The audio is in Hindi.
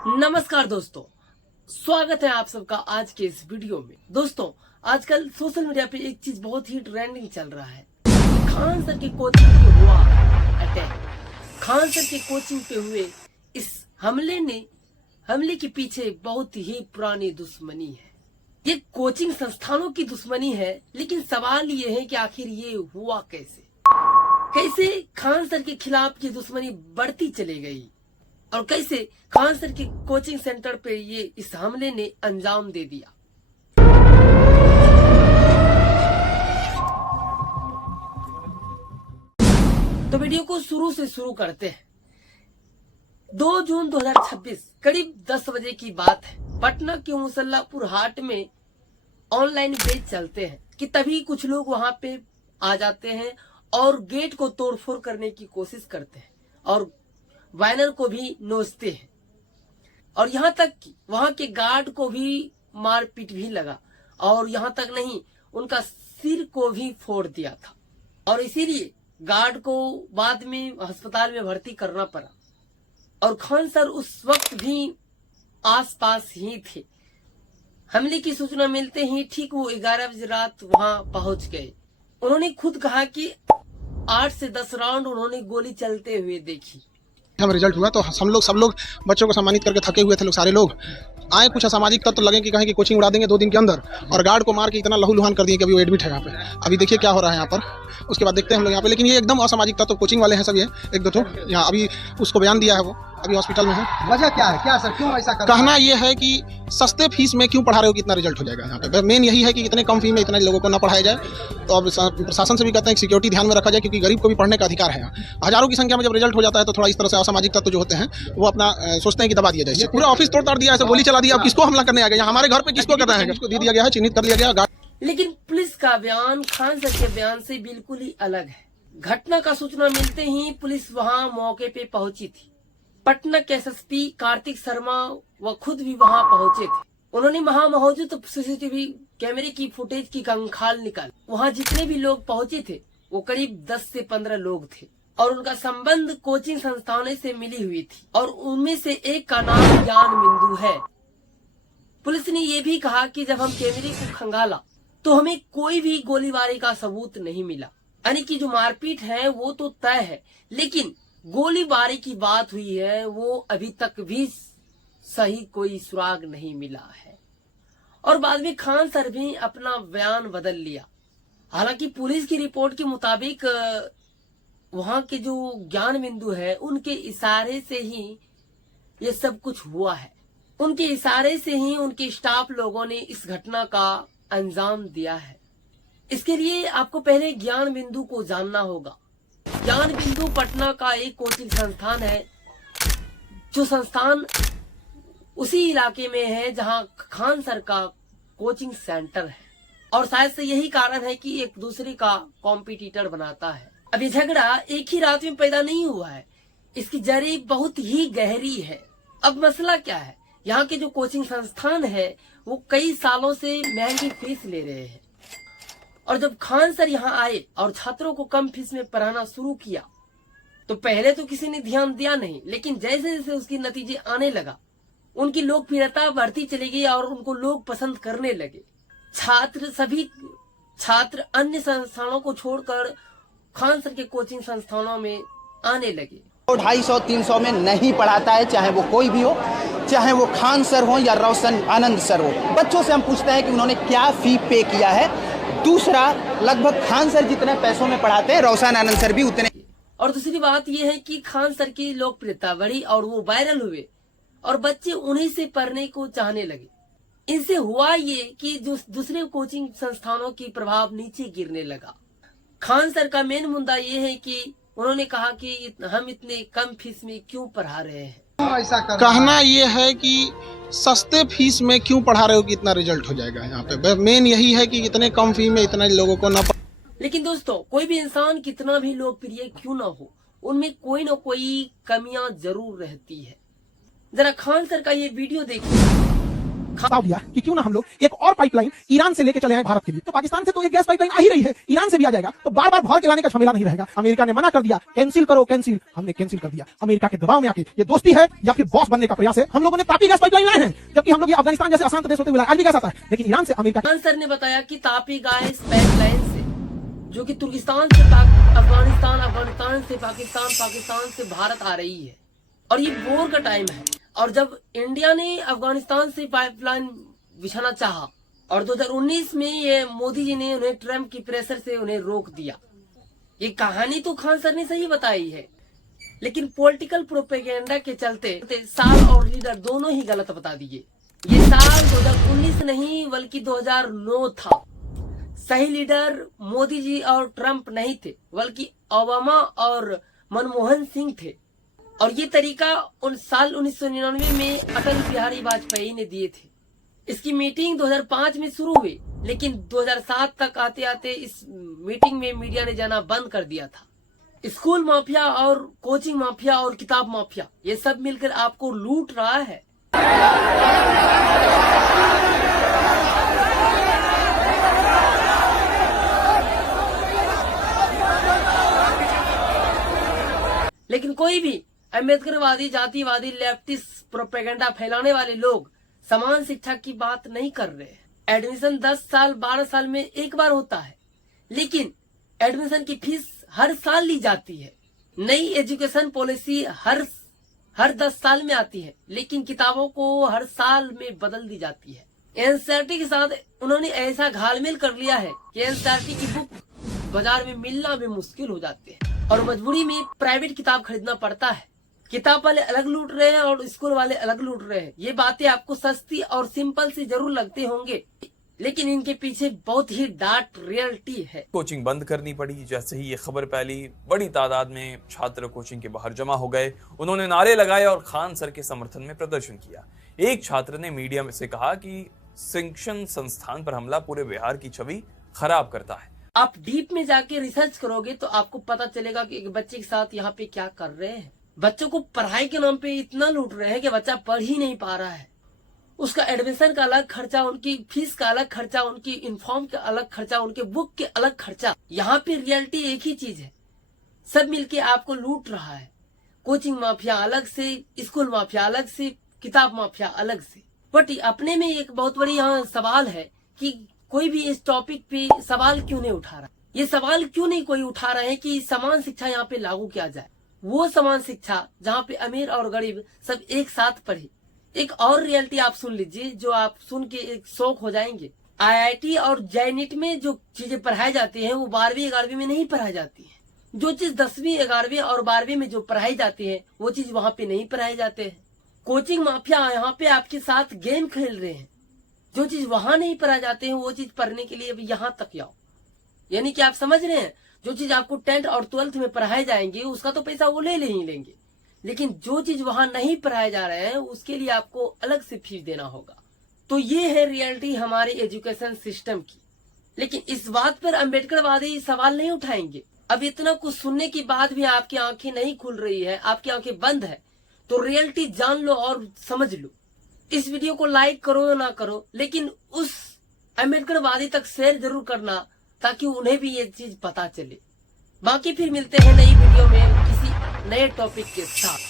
नमस्कार दोस्तों, स्वागत है आप सबका आज के इस वीडियो में। दोस्तों, आजकल सोशल मीडिया पे एक चीज बहुत ही ट्रेंडिंग चल रहा है। खान सर की कोचिंग पे हुआ अटैक। खान सर की कोचिंग पे हुए इस हमले के पीछे बहुत ही पुरानी दुश्मनी है। ये कोचिंग संस्थानों की दुश्मनी है, लेकिन सवाल ये है कि आखिर ये हुआ कैसे खान सर के खिलाफ ये दुश्मनी बढ़ती चली गई और कैसे खान सर के कोचिंग सेंटर पे ये इस हमले ने अंजाम दे दिया। तो वीडियो को शुरू से शुरू करते हैं। 2 जून 2026 करीब 10 बजे की बात है। पटना के मुसल्लापुर हाट में ऑनलाइन बेच चलते हैं कि तभी कुछ लोग वहां पे आ जाते हैं और गेट को तोड़फोड़ करने की कोशिश करते हैं और बैनर को भी नोचते हैं और यहाँ तक कि वहां के गार्ड को भी मारपीट भी लगा और यहाँ तक नहीं, उनका सिर को भी फोड़ दिया था और इसीलिए गार्ड को बाद में अस्पताल में भर्ती करना पड़ा। और खान सर उस वक्त भी आसपास ही थे। हमले की सूचना मिलते ही ठीक वो 11 बजे रात वहां पहुंच गए। उन्होंने खुद कहा कि 8 से 10 राउंड उन्होंने गोली चलते हुए देखी। हम रिजल्ट हुआ तो सब लोग बच्चों को सम्मानित करके थके हुए थे लोग, सारे लोग आए। कुछ असामाजिक तत्व तो लगे कि कहें कि कोचिंग उड़ा देंगे 2 दिन के अंदर, और गार्ड को मार के इतना लहूलुहान कर दिए कि अभी वो एडमिट है यहाँ पे। अभी देखिए क्या हो रहा है यहाँ पर, उसके बाद देखते हैं हम लोग यहाँ पे। लेकिन ये एकदम असामाजिक तत्व तो कोचिंग वाले हैं सब, ये 1-2 तो यहाँ अभी उसको बयान दिया है, वो अभी हॉस्पिटल में है। वजह क्या है, क्या सर, क्यों ऐसा कहना ये है कि सस्ते फीस में क्यों पढ़ा रहे हो कि इतना रिजल्ट हो जाएगा यहाँ पे। मेन यही है कि इतने कम फी में इतने लोगों को ना पढ़ाया जाए। तो अब प्रशासन से भी कहते हैं कि सिक्योरिटी ध्यान में रखा जाए, क्योंकि गरीब को भी पढ़ने का अधिकार है। हजारों की संख्या में जब रिजल्ट हो जाता है तो थोड़ा इस तरह से असामाजिक तत्व जो होते हैं वो अपना सोचते हैं कि दबा दिया जाए। पूरा ऑफिस तोड़ ताड़ दिया, ऐसे गोली चला दिया। अब किसको हमला करने आ गया, हमारे घर पे किसको करना है, किसको दे दिया गया है, चिन्हित कर दिया गया। लेकिन पुलिस का बयान खान सर के बयान से बिल्कुल ही अलग है। घटना का सूचना मिलते ही पुलिस वहां मौके पे पहुंची थी। पटना के एसएसपी कार्तिक शर्मा व खुद भी वहां पहुंचे थे। उन्होंने वहां मौजूद सीसीटीवी कैमरे की फुटेज की कंखाल निकाली। वहां जितने भी लोग पहुंचे थे वो करीब 10 से 15 लोग थे और उनका संबंध कोचिंग संस्थानों से मिली हुई थी और उनमें से एक का नाम ज्ञान बिंदु है। पुलिस ने ये भी कहा कि जब हम कैमरे को खंगाला तो हमें कोई भी गोलीबारी का सबूत नहीं मिला। यानी कि जो मारपीट है वो तो तय है, लेकिन गोलीबारी की बात हुई है वो अभी तक भी सही कोई सुराग नहीं मिला है। और बाद में खान सर भी अपना बयान बदल लिया। हालांकि पुलिस की रिपोर्ट के मुताबिक वहां के जो ज्ञान बिंदु है उनके इशारे से ही ये सब कुछ हुआ है। उनके इशारे से ही उनके स्टाफ लोगों ने इस घटना का अंजाम दिया है। इसके लिए आपको पहले ज्ञान बिंदु को जानना होगा। ज्ञान बिंदु पटना का एक कोचिंग संस्थान है, जो संस्थान उसी इलाके में है जहां खान सर का कोचिंग सेंटर है और शायद से यही कारण है कि एक दूसरे का कॉम्पिटिटर बनाता है। अब ये झगड़ा एक ही रात में पैदा नहीं हुआ है, इसकी जड़ी बहुत ही गहरी है। अब मसला क्या है, यहाँ के जो कोचिंग संस्थान है वो कई सालों से महंगी फीस ले रहे हैं और जब खान सर यहाँ आए और छात्रों को कम फीस में पढ़ाना शुरू किया तो पहले तो किसी ने ध्यान दिया नहीं, लेकिन जैसे जैसे उसके नतीजे आने लगा उनकी लोकप्रियता बढ़ती चली गई और उनको लोग पसंद करने लगे। सभी छात्र अन्य संस्थानों को छोड़कर खान सर के कोचिंग संस्थानों में आने लगे। 250-300 में नहीं पढ़ाता है, चाहे वो कोई भी हो, चाहे वो खान सर हो या रोशन आनंद सर हो। बच्चों से हम पूछते हैं कि उन्होंने क्या फी पे किया है। दूसरा, लगभग खान सर जितने पैसों में पढ़ाते हैं रोशन आनंद सर भी उतने। और दूसरी बात यह है कि खान सर की लोकप्रियता बढ़ी और वो वायरल हुए और बच्चे उन्हीं से पढ़ने को चाहने लगे। इनसे हुआ ये कि जो दूसरे कोचिंग संस्थानों की प्रभाव नीचे गिरने लगा। खान सर का मेन मुद्दा ये है कि उन्होंने कहा कि हम इतने कम फीस में क्यों पढ़ा रहे हैं। कहना ये है कि सस्ते फीस में क्यों पढ़ा रहे हो कि इतना रिजल्ट हो जाएगा यहाँ पे। मेन यही है कि इतने कम फी में इतने लोगों को ना। लेकिन दोस्तों, कोई भी इंसान कितना भी लोकप्रिय क्यों ना हो, उनमें कोई ना कोई कमियां जरूर रहती है। जरा खान सर का ये वीडियो देखिए। प्रस्ताव दिया कि क्यों ना हम लोग एक और पाइपलाइन ईरान से लेके चले आए भारत के लिए। तो पाकिस्तान से तो एक गैस पाइपलाइन आ ही रही है, ईरान से भी आ जाएगा, तो बार बार भर के लाने का झमेला नहीं रहेगा। अमेरिका ने मना कर दिया, कैंसिल करो कैंसिल, हमने कैंसिल कर दिया। अमेरिका के दबाव में आके ये दोस्ती है या फिर बॉस बनने का प्रयास है। हम लोगों ने तापी गैस पाइपलाइन लाए हैं, जबकि हम लोग ये अफगानिस्तान जैसे आसान देश होते हुए आज भी गैस आता है, लेकिन ईरान से अमेरिका। खान सर ने बताया कि तापी गैस पाइपलाइन से, जो कि तुर्किस्तान से अफगानिस्तान, अफगानिस्तान से पाकिस्तान, पाकिस्तान से भारत आ रही है, और ये बोर का टाइम है। और जब इंडिया ने अफगानिस्तान से पाइपलाइन बिछाना चाहा और 2019 में ये मोदी जी ने उन्हें ट्रम्प की प्रेशर से उन्हें रोक दिया। ये कहानी तो खान सर ने सही बताई है, लेकिन पॉलिटिकल प्रोपेगेंडा के चलते साल और लीडर दोनों ही गलत बता दिए। ये साल 2019 नहीं बल्कि 2009 था। सही लीडर मोदी जी और ट्रम्प नहीं थे, बल्कि ओबामा और मनमोहन सिंह थे। और ये तरीका उन साल 1999 में अटल बिहारी वाजपेयी ने दिए थे। इसकी मीटिंग 2005 में शुरू हुई, लेकिन 2007 तक आते आते इस मीटिंग में मीडिया ने जाना बंद कर दिया था। स्कूल माफिया और कोचिंग माफिया और किताब माफिया, ये सब मिलकर आपको लूट रहा है। लेकिन कोई भी अम्बेडकरवादी, जातिवादी, लेफ्टिस्ट प्रोपेगेंडा फैलाने वाले लोग समान शिक्षा की बात नहीं कर रहे हैं। एडमिशन 10 साल 12 साल में एक बार होता है, लेकिन एडमिशन की फीस हर साल ली जाती है। नई एजुकेशन पॉलिसी हर 10 साल में आती है, लेकिन किताबों को हर साल में बदल दी जाती है। एनसीईआरटी के साथ उन्होंने ऐसा घालमेल कर लिया है कि एनसीईआरटी की बुक बाजार में मिलना भी मुश्किल हो जाते हैं और मजबूरी में प्राइवेट किताब खरीदना पड़ता है। किताब वाले अलग लूट रहे हैं और स्कूल वाले अलग लूट रहे हैं। ये बातें आपको सस्ती और सिंपल सी जरूर लगते होंगे, लेकिन इनके पीछे बहुत ही डार्क रियलिटी है। कोचिंग बंद करनी पड़ी। जैसे ही ये खबर फैली, बड़ी तादाद में छात्र कोचिंग के बाहर जमा हो गए। उन्होंने नारे लगाए और खान सर के समर्थन में प्रदर्शन किया। एक छात्र ने मीडिया में से कहा कि शिक्षण संस्थान पर हमला पूरे बिहार की छवि खराब करता है। आप डीप में जाके रिसर्च करोगे तो आपको पता चलेगा कि एक बच्चे के साथ यहाँ पे क्या कर रहे हैं। बच्चों को पढ़ाई के नाम पे इतना लूट रहे हैं कि बच्चा पढ़ ही नहीं पा रहा है। उसका एडमिशन का अलग खर्चा, उनकी फीस का अलग खर्चा, उनकी यूनिफॉर्म का अलग खर्चा, उनके बुक के अलग खर्चा। यहाँ पे रियलिटी एक ही चीज है, सब मिलके आपको लूट रहा है। कोचिंग माफिया अलग से, स्कूल माफिया अलग से, किताब माफिया अलग से। बट अपने में एक बहुत बड़ी यहाँ सवाल है कि कोई भी इस टॉपिक पे सवाल क्यों नहीं उठा रहा। ये सवाल क्यों नहीं कोई उठा रहा है कि समान शिक्षा यहाँ पे लागू किया जाए। वो समान शिक्षा जहाँ पे अमीर और गरीब सब एक साथ पढ़े। एक और रियलिटी आप सुन लीजिए, जो आप सुन के एक शौक हो जाएंगे। आईआईटी और जेनीट में जो चीजें पढ़ाई जाती हैं वो 12वीं 11वीं में नहीं पढ़ाई जाती है। जो चीज 10वीं 11वीं और 12वीं में जो पढ़ाई जाती है वो चीज वहाँ पे नहीं पढ़ाई जाते हैं। कोचिंग माफिया यहाँ पे आपके साथ गेम खेल रहे हैं। जो चीज वहां नहीं पढ़ाई जाते हैं वो चीज पढ़ने के लिए यहाँ तक आओ। यानी कि आप समझ रहे हैं, जो चीज आपको 10th और 12th में पढ़ाए जाएंगे उसका तो पैसा वो ले ही लेंगे, लेकिन जो चीज वहां नहीं पढ़ाए जा रहे हैं उसके लिए आपको अलग से फीस देना होगा। तो ये है रियलिटी हमारे एजुकेशन सिस्टम की। लेकिन इस बात पर अम्बेडकरवादी सवाल नहीं उठाएंगे। अब इतना कुछ सुनने के बाद भी आपकी आंखें नहीं खुल रही है, आपकी आंखें बंद है, तो रियलिटी जान लो और समझ लो। इस वीडियो को लाइक करो या ना करो, लेकिन उस अम्बेडकरवादी तक शेयर जरूर करना ताकि उन्हें भी ये चीज पता चले। बाकी फिर मिलते हैं नई वीडियो में किसी नए टॉपिक के साथ।